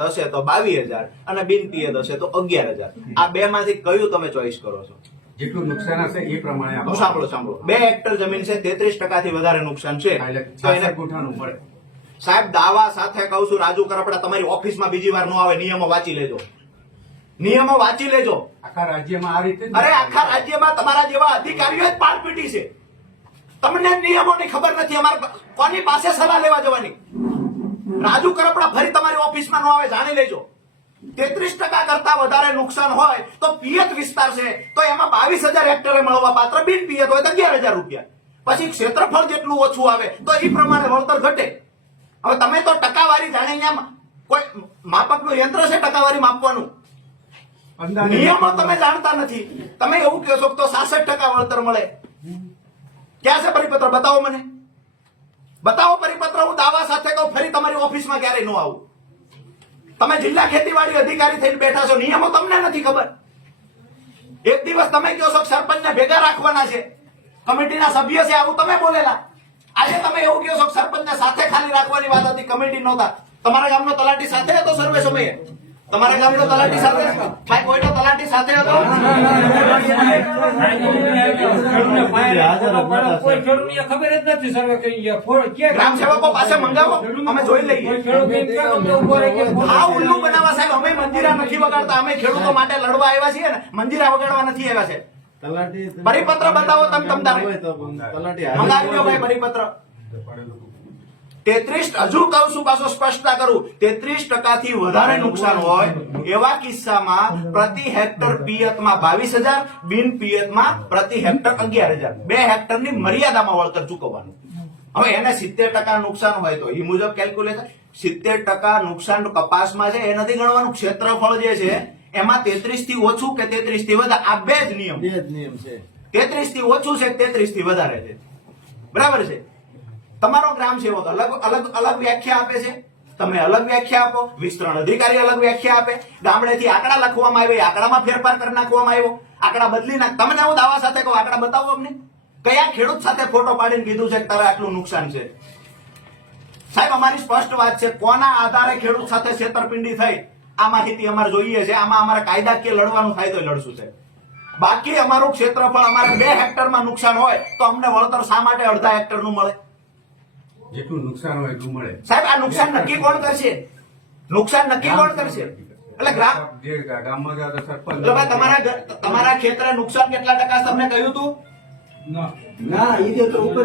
હશે તો 22,000 અને બિન પિયત હશે તો 11,000. આ બે માંથી કયું તમે ચોઈસ કરો છો? જેટલું નુકસાન હશે એ પ્રમાણે સાંભળો 2 હેક્ટર જમીન છે, 33% થી વધારે નુકસાન છે તો એને ગુઠાનું મળે. સાહેબ દાવા સાથે કહું છું, રાજુ કરપડા તમારી ઓફિસમાં બીજી વાર ન આવે. નિયમો વાંચી લેજો, નિયમો વાંચી લેજો. આખા રાજ્યમાં આ રીતે અરે આખા રાજ્યમાં તમારા જેવા અધિકારીઓ જ પાળપીટી છે. તમને નિયમોની ખબર નથી. અમારે કોની પાસે સલાહ લેવા જવાની? રાજુ કરપડા ફરી તમારી ઓફિસમાં ન આવે, જાણી લેજો. 33% કરતા વધારે નુકસાન હોય તો પિયત વિસ્તાર છે તો એમાં 22,000 હેક્ટરે મળવા પાત્ર, બિન પિયત હોય તો 11,000 રૂપિયા. પછી ક્ષેત્રફળ જેટલું ઓછું આવે તો એ પ્રમાણે વળતર ઘટે. હવે તમે તો ટકાવારી જાણે, અહીંયા કોઈ માપકનું યંત્ર છે ટકાવારી માપવાનું? નિયમો તમે જાણતા નથી. તમે એવું કહો છો તો 66% વળતર મળે. ક્યાં છે પરિપત્ર? બતાવો મને, બતાવો પરિપત્ર. હું દાવા સાથે કહું ફરી તમારી ઓફિસમાં ક્યારેય ન આવું. તમે જિલ્લા ખેતીવાડી અધિકારી થઈને બેઠા છો, નિયમો તમને નથી ખબર. એક દિવસ તમે કહો છો સરપંચને ભેગા રાખવાના છે, કમિટીના સભ્ય છે, આવું તમે બોલેલા. આજે તમે એવું કહો છો સરપંચને સાથે ખાલી રાખવાની વાત હતી, કમિટી નહોતા. તમારા ગામનો તલાટી સાથે હતો સર્વે સમયે? તમારા ગામનો તલાટી સાથે ભાઈ કોઈનો તલાટી સાથે હતો? કોઈ ખેડૂતને ખબર જ નથી સર્વે કરી ગયા. ગ્રામ સેવકો પાસે મંગાવો, અમે જોઈ લઈએ. આ ઉલ્લુ બનાવવા સાહેબ, અમે મંજીરા નથી વગાડતા. અમે ખેડૂતો માટે લડવા આવ્યા છીએ ને, મંજીરા વગાડવા નથી આવ્યા છે. પરિપત્ર બતાવો તમે તમતારે. મંગાવી લો ભાઈ પરિપત્ર. 33, હજુ કહું છું, પાછો સ્પષ્ટતા કરું, 33% થી વધારે નુકસાન હોય એવા કિસ્સામાં પ્રતિ હેક્ટર પિયતમાં 22,000, બિન પિયતમાં પ્રતિ હેક્ટર 11,000. 2 હેક્ટરની મર્યાદામાં વળતર ચૂકવવાનું. હવે એને 70% નુકસાન હોય તો એ મુજબ કેલ્ક્યુલેશન. 70% નુકસાન કપાસમાં છે એ નથી ગણવાનું. ક્ષેત્રફળ જે છે એમાં 33 થી ઓછું કે 33 થી વધારે, આ બે જ નિયમ છે. 33 થી ઓછું છે, 33 થી વધારે છે, બરાબર છે. તમારો ગ્રામ સેવક અલગ વ્યાખ્યા આપે છે, તમે અલગ વ્યાખ્યા આપો, વિસ્તરણ અધિકારી અલગ વ્યાખ્યા આપે, ગામડેથી આંકડા લખવામાં આવે, આંકડામાં ફેરફાર કરી નાખવામાં આવ્યો, આંકડા બદલી નાખ. તમને હું દાવા સાથે કહું, આંકડા બતાવો અમને. કયા ખેડૂત સાથે ફોટો પાડીને કીધું છે કે તારે આટલું નુકસાન છે? સાહેબ અમારી સ્પષ્ટ વાત છે, કોના આધારે ખેડૂત સાથે છેતરપિંડી થઈ આ માહિતી અમારે જોઈએ છે. આમાં અમારે કાયદાકીય લડવાનું થાય તો લડશું છે. બાકી અમારું ક્ષેત્રફળ અમારે 2 હેક્ટરમાં નુકસાન હોય તો અમને વળતર શા માટે અડધા હેક્ટરનું મળે? જેટલું નુકસાન હોય એટલું મળે. સાહેબ આ નુકસાન નક્કી કોણ કરશે? નુકસાન નક્કી કોણ કરશે? એટલે ગામમાં જાવ તો સરપંચ. એટલે ભાઈ તમારા ક્ષેત્રે નુકસાન કેટલા ટકા તમને કહ્યું હતું? ના, એ તો ઉપર